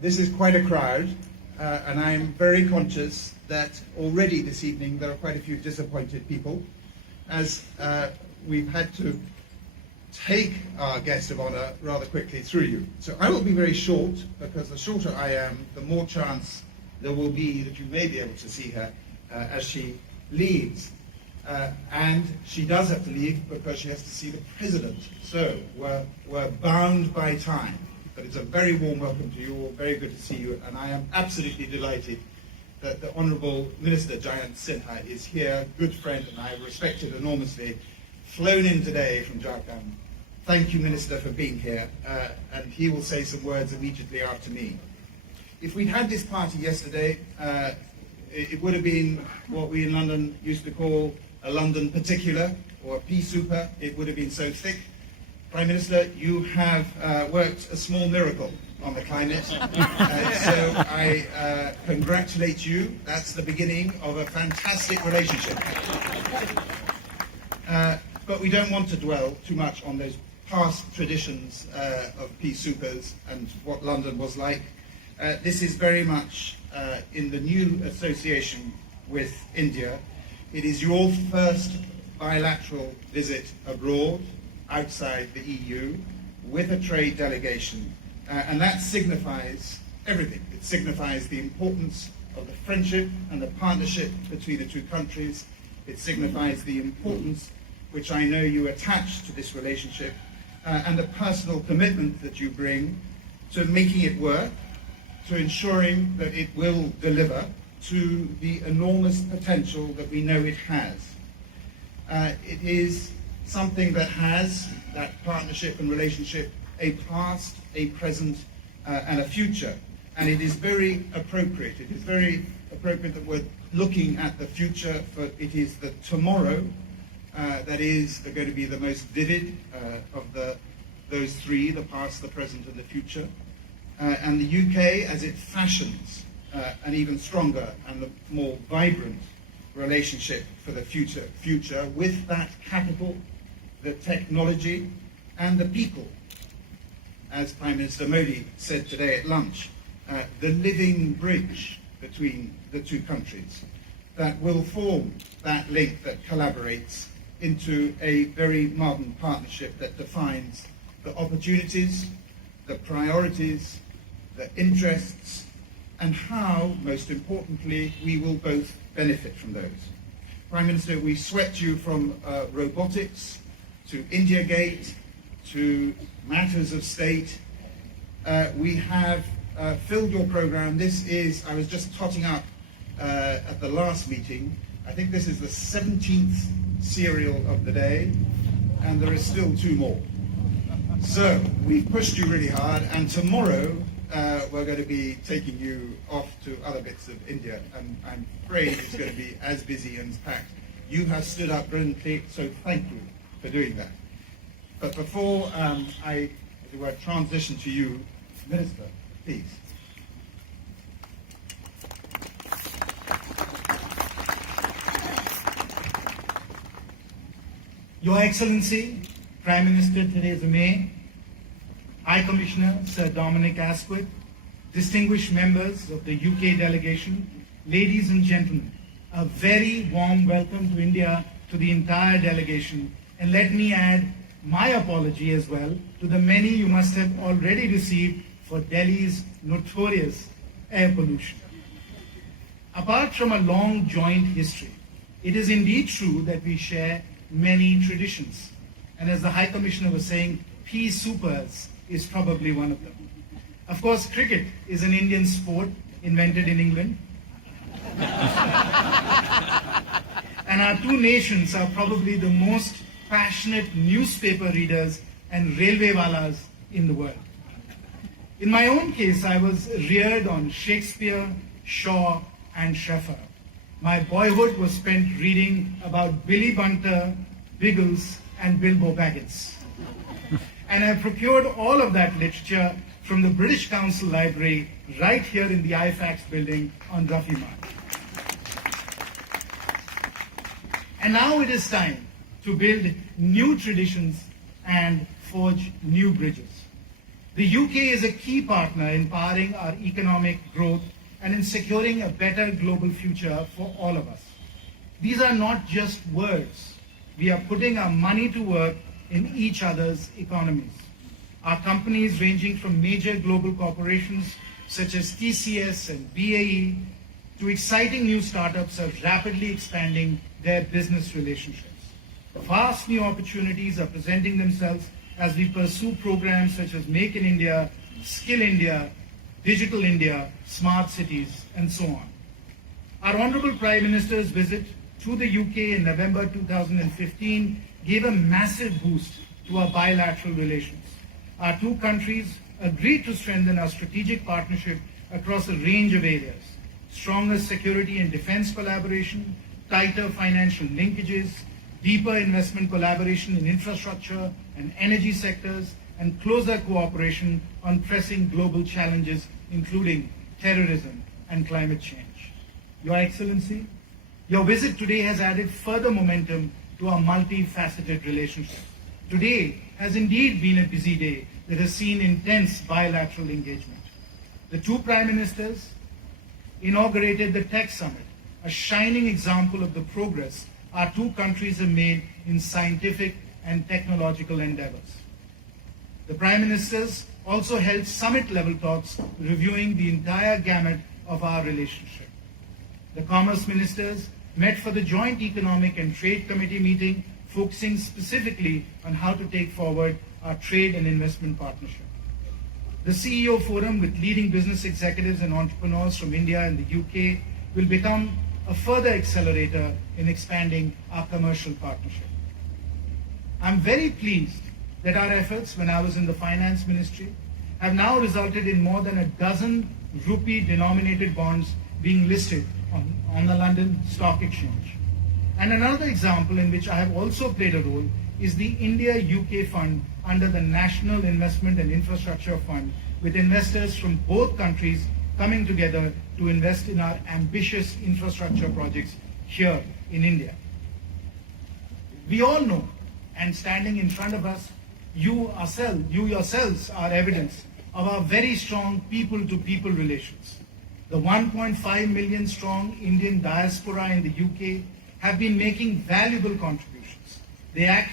This is quite a crowd, and I'm very conscious that already this evening there are quite a few disappointed people, as we've had to take our guest of honor rather quickly through you. So I will be very short, because the shorter I am, the more chance there will be that you may be able to see her as she leaves. And she does have to leave because she has to see the president. So we're bound by time. But it's a very warm welcome to you all, very good to see you, and I am absolutely delighted that the Honourable Minister Jayant Sinha is here, good friend, and I respect it enormously, flown in today from Jharkhand. Thank you, Minister, for being here, and he will say some words immediately after me. If we'd had this party yesterday, it would have been what we in London used to call a London particular, or a pea super. It would have been so thick. Prime Minister, you have worked a small miracle on the climate, so I congratulate you. That's the beginning of a fantastic relationship. But we don't want to dwell too much on those past traditions of pea supers and what London was like. This is very much in the new association with India. It is your first bilateral visit abroad, outside the EU, with a trade delegation, and that signifies everything. It signifies the importance of the friendship and the partnership between the two countries. It signifies the importance which I know you attach to this relationship, and the personal commitment that you bring to making it work, to ensuring that it will deliver to the enormous potential that we know it has. It is something that has, that partnership and relationship, a past, a present, and a future. And it is very appropriate. It is very appropriate that we're looking at the future, for it is the tomorrow that is going to be the most vivid of those three, the past, the present, and the future. And the UK, as it fashions an even stronger and a more vibrant relationship for the future with that capital, the technology, and the people. As Prime Minister Modi said today at lunch, the living bridge between the two countries that will form that link that collaborates into a very modern partnership that defines the opportunities, the priorities, the interests, and how, most importantly, we will both benefit from those. Prime Minister, we swept you from robotics to India Gate, to matters of state. We have filled your program. This is, I was just totting up at the last meeting, I think this is the 17th serial of the day, and there is still 2 more. So we've pushed you really hard, and tomorrow we're going to be taking you off to other bits of India, and I'm afraid it's going to be as busy and as packed. You have stood up brilliantly, so thank you for doing that. But before I, as it were, transition to you, Minister, please. Your Excellency, Prime Minister Theresa May, High Commissioner Sir Dominic Asquith, distinguished members of the UK delegation, ladies and gentlemen, a very warm welcome to India to the entire delegation, and let me add my apology as well to the many you must have already received for Delhi's notorious air pollution. Apart from a long joint history, it is indeed true that we share many traditions, and as the High Commissioner was saying, pea supers is probably one of them. Of course, cricket is an Indian sport invented in England. And our two nations are probably the most passionate newspaper readers and railway walas in the world. In my own case, I was reared on Shakespeare, Shaw, and Sheffer. My boyhood was spent reading about Billy Bunter, Biggles, and Bilbo Baggins. And I procured all of that literature from the British Council Library right here in the IFAX building on Ruffy Mart. And now it is time to build new traditions and forge new bridges. The UK is a key partner in powering our economic growth and in securing a better global future for all of us. These are not just words. We are putting our money to work in each other's economies. Our companies, ranging from major global corporations such as TCS and BAE to exciting new startups, are rapidly expanding their business relationships. Vast new opportunities are presenting themselves as we pursue programs such as Make in India, Skill India, Digital India, Smart Cities, and so on. Our Honourable Prime Minister's visit to the UK in November 2015 gave a massive boost to our bilateral relations. Our two countries agreed to strengthen our strategic partnership across a range of areas: stronger security and defence collaboration, tighter financial linkages, deeper investment collaboration in infrastructure and energy sectors, and closer cooperation on pressing global challenges, including terrorism and climate change. Your Excellency, your visit today has added further momentum to our multifaceted relationship. Today has indeed been a busy day that has seen intense bilateral engagement. The two Prime Ministers inaugurated the Tech Summit, a shining example of the progress our two countries have made in scientific and technological endeavors. The Prime Ministers also held summit-level talks reviewing the entire gamut of our relationship. The Commerce Ministers met for the Joint Economic and Trade Committee meeting, focusing specifically on how to take forward our trade and investment partnership. The CEO Forum, with leading business executives and entrepreneurs from India and the UK, will become a further accelerator in expanding our commercial partnership. I'm very pleased that our efforts when I was in the Finance Ministry have now resulted in more than a dozen rupee-denominated bonds being listed on the London Stock Exchange. And another example in which I have also played a role is the India-UK Fund under the National Investment and Infrastructure Fund, with investors from both countries coming together to invest in our ambitious infrastructure projects here in India. We all know, and standing in front of us, you yourselves are evidence of our very strong people-to-people relations. The 1.5 million strong Indian diaspora in the UK have been making valuable contributions. They act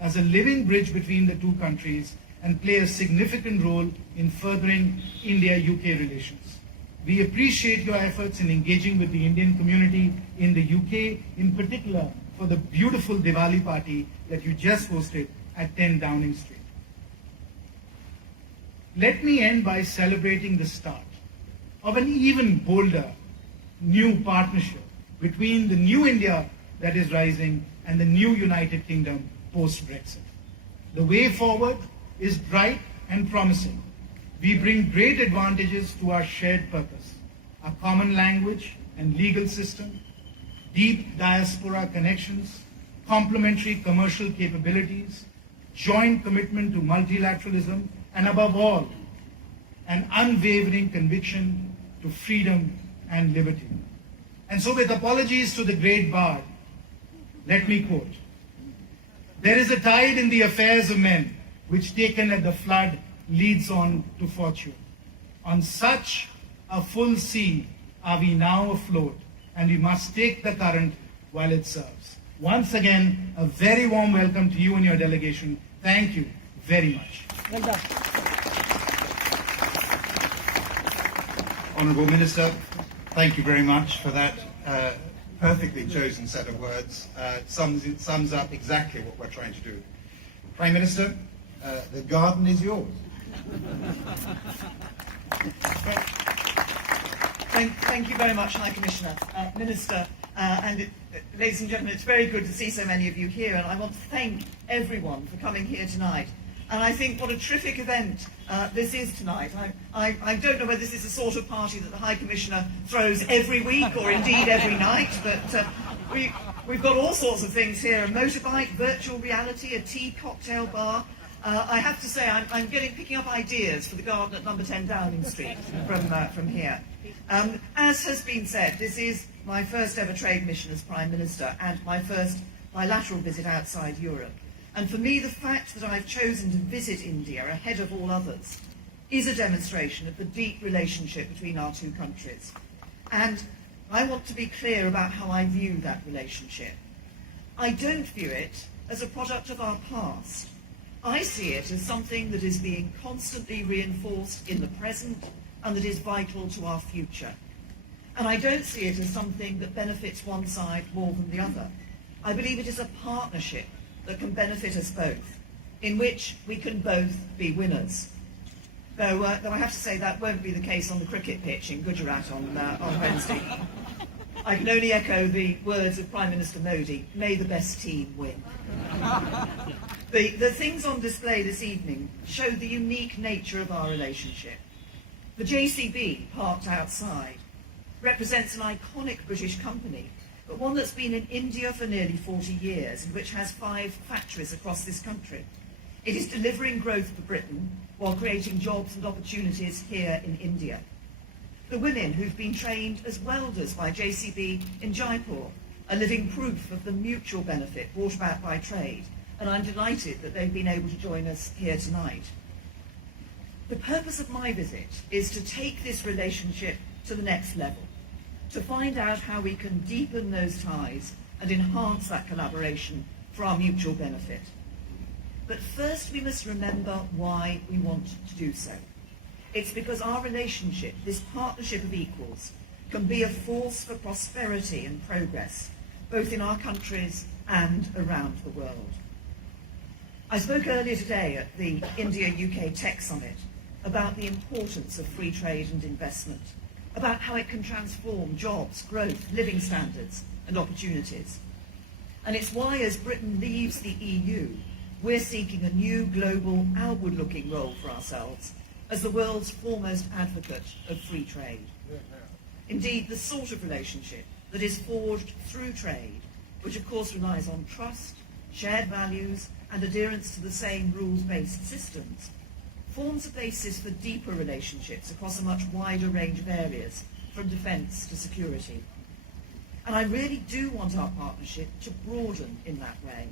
as a living bridge between the two countries and play a significant role in furthering India-UK relations. We appreciate your efforts in engaging with the Indian community in the UK, in particular for the beautiful Diwali party that you just hosted at 10 Downing Street. Let me end by celebrating the start of an even bolder new partnership between the new India that is rising and the new United Kingdom post-Brexit. The way forward is bright and promising. We bring great advantages to our shared purpose: a common language and legal system, deep diaspora connections, complementary commercial capabilities, joint commitment to multilateralism, and above all, an unwavering conviction to freedom and liberty. And so, with apologies to the great bard, let me quote: "There is a tide in the affairs of men, which taken at the flood leads on to fortune. On such a full sea are we now afloat, and we must take the current while it serves." Once again, a very warm welcome to you and your delegation. Thank you very much. Well done. Honourable Minister, thank you very much for that perfectly chosen set of words. It sums up exactly what we're trying to do. Prime Minister, the garden is yours. Thank you very much, High Commissioner, Minister, ladies and gentlemen. It's very good to see so many of you here, and I want to thank everyone for coming here tonight. And I think what a terrific event this is tonight. I don't know whether this is the sort of party that the High Commissioner throws every week or indeed every night, but we've got all sorts of things here: a motorbike, virtual reality, a tea cocktail bar. I have to say, I'm picking up ideas for the garden at number 10 Downing Street from here. As has been said, this is my first ever trade mission as Prime Minister and my first bilateral visit outside Europe. And for me, the fact that I've chosen to visit India ahead of all others is a demonstration of the deep relationship between our two countries. And I want to be clear about how I view that relationship. I don't view it as a product of our past. I see it as something that is being constantly reinforced in the present and that is vital to our future. And I don't see it as something that benefits one side more than the other. I believe it is a partnership that can benefit us both, in which we can both be winners. Though I have to say that won't be the case on the cricket pitch in Gujarat on Wednesday. I can only echo the words of Prime Minister Modi, may the best team win. The things on display this evening show the unique nature of our relationship. The JCB, parked outside, represents an iconic British company, but one that's been in India for nearly 40 years and which has 5 factories across this country. It is delivering growth for Britain while creating jobs and opportunities here in India. The women who've been trained as welders by JCB in Jaipur are living proof of the mutual benefit brought about by trade, and I'm delighted that they've been able to join us here tonight. The purpose of my visit is to take this relationship to the next level, to find out how we can deepen those ties and enhance that collaboration for our mutual benefit. But first we must remember why we want to do so. It's because our relationship, this partnership of equals, can be a force for prosperity and progress, both in our countries and around the world. I spoke earlier today at the India-UK Tech Summit about the importance of free trade and investment, about how it can transform jobs, growth, living standards and opportunities. And it's why, as Britain leaves the EU, we're seeking a new global outward-looking role for ourselves as the world's foremost advocate of free trade. Indeed, the sort of relationship that is forged through trade, which of course relies on trust, shared values, and adherence to the same rules-based systems, forms a basis for deeper relationships across a much wider range of areas, from defence to security. And I really do want our partnership to broaden in that way,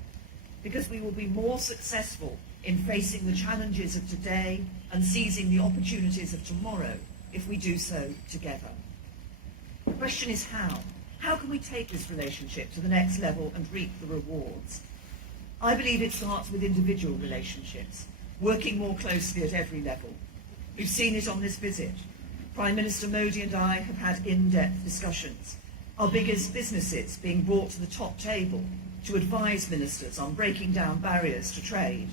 because we will be more successful in facing the challenges of today and seizing the opportunities of tomorrow if we do so together. The question is how? How can we take this relationship to the next level and reap the rewards? I believe it starts with individual relationships, working more closely at every level. We've seen it on this visit. Prime Minister Modi and I have had in-depth discussions, our biggest businesses being brought to the top table to advise ministers on breaking down barriers to trade,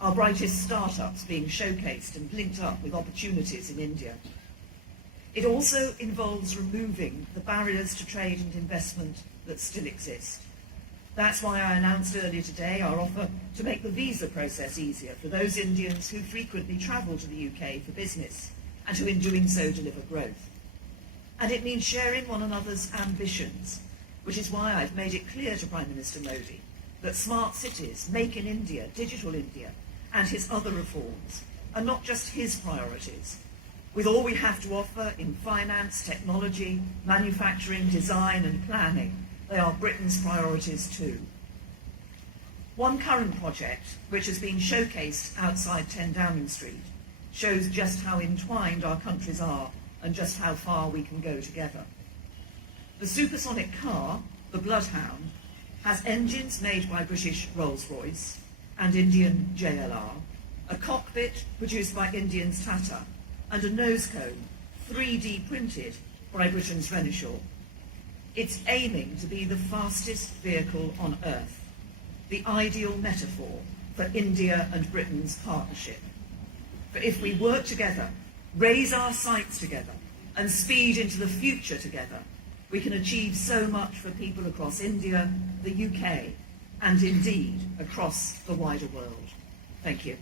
our brightest startups being showcased and linked up with opportunities in India. It also involves removing the barriers to trade and investment that still exist. That's why I announced earlier today our offer to make the visa process easier for those Indians who frequently travel to the UK for business and who in doing so deliver growth. And it means sharing one another's ambitions, which is why I've made it clear to Prime Minister Modi that smart cities, Make in India, Digital India, and his other reforms are not just his priorities. With all we have to offer in finance, technology, manufacturing, design and planning, they are Britain's priorities too. One current project, which has been showcased outside 10 Downing Street, shows just how entwined our countries are and just how far we can go together. The supersonic car, the Bloodhound, has engines made by British Rolls-Royce and Indian JLR, a cockpit produced by Indian's Tata, and a nose cone 3D printed by Britain's Renishaw. It's aiming to be the fastest vehicle on Earth, the ideal metaphor for India and Britain's partnership. For if we work together, raise our sights together, and speed into the future together, we can achieve so much for people across India, the UK, and indeed across the wider world. Thank you.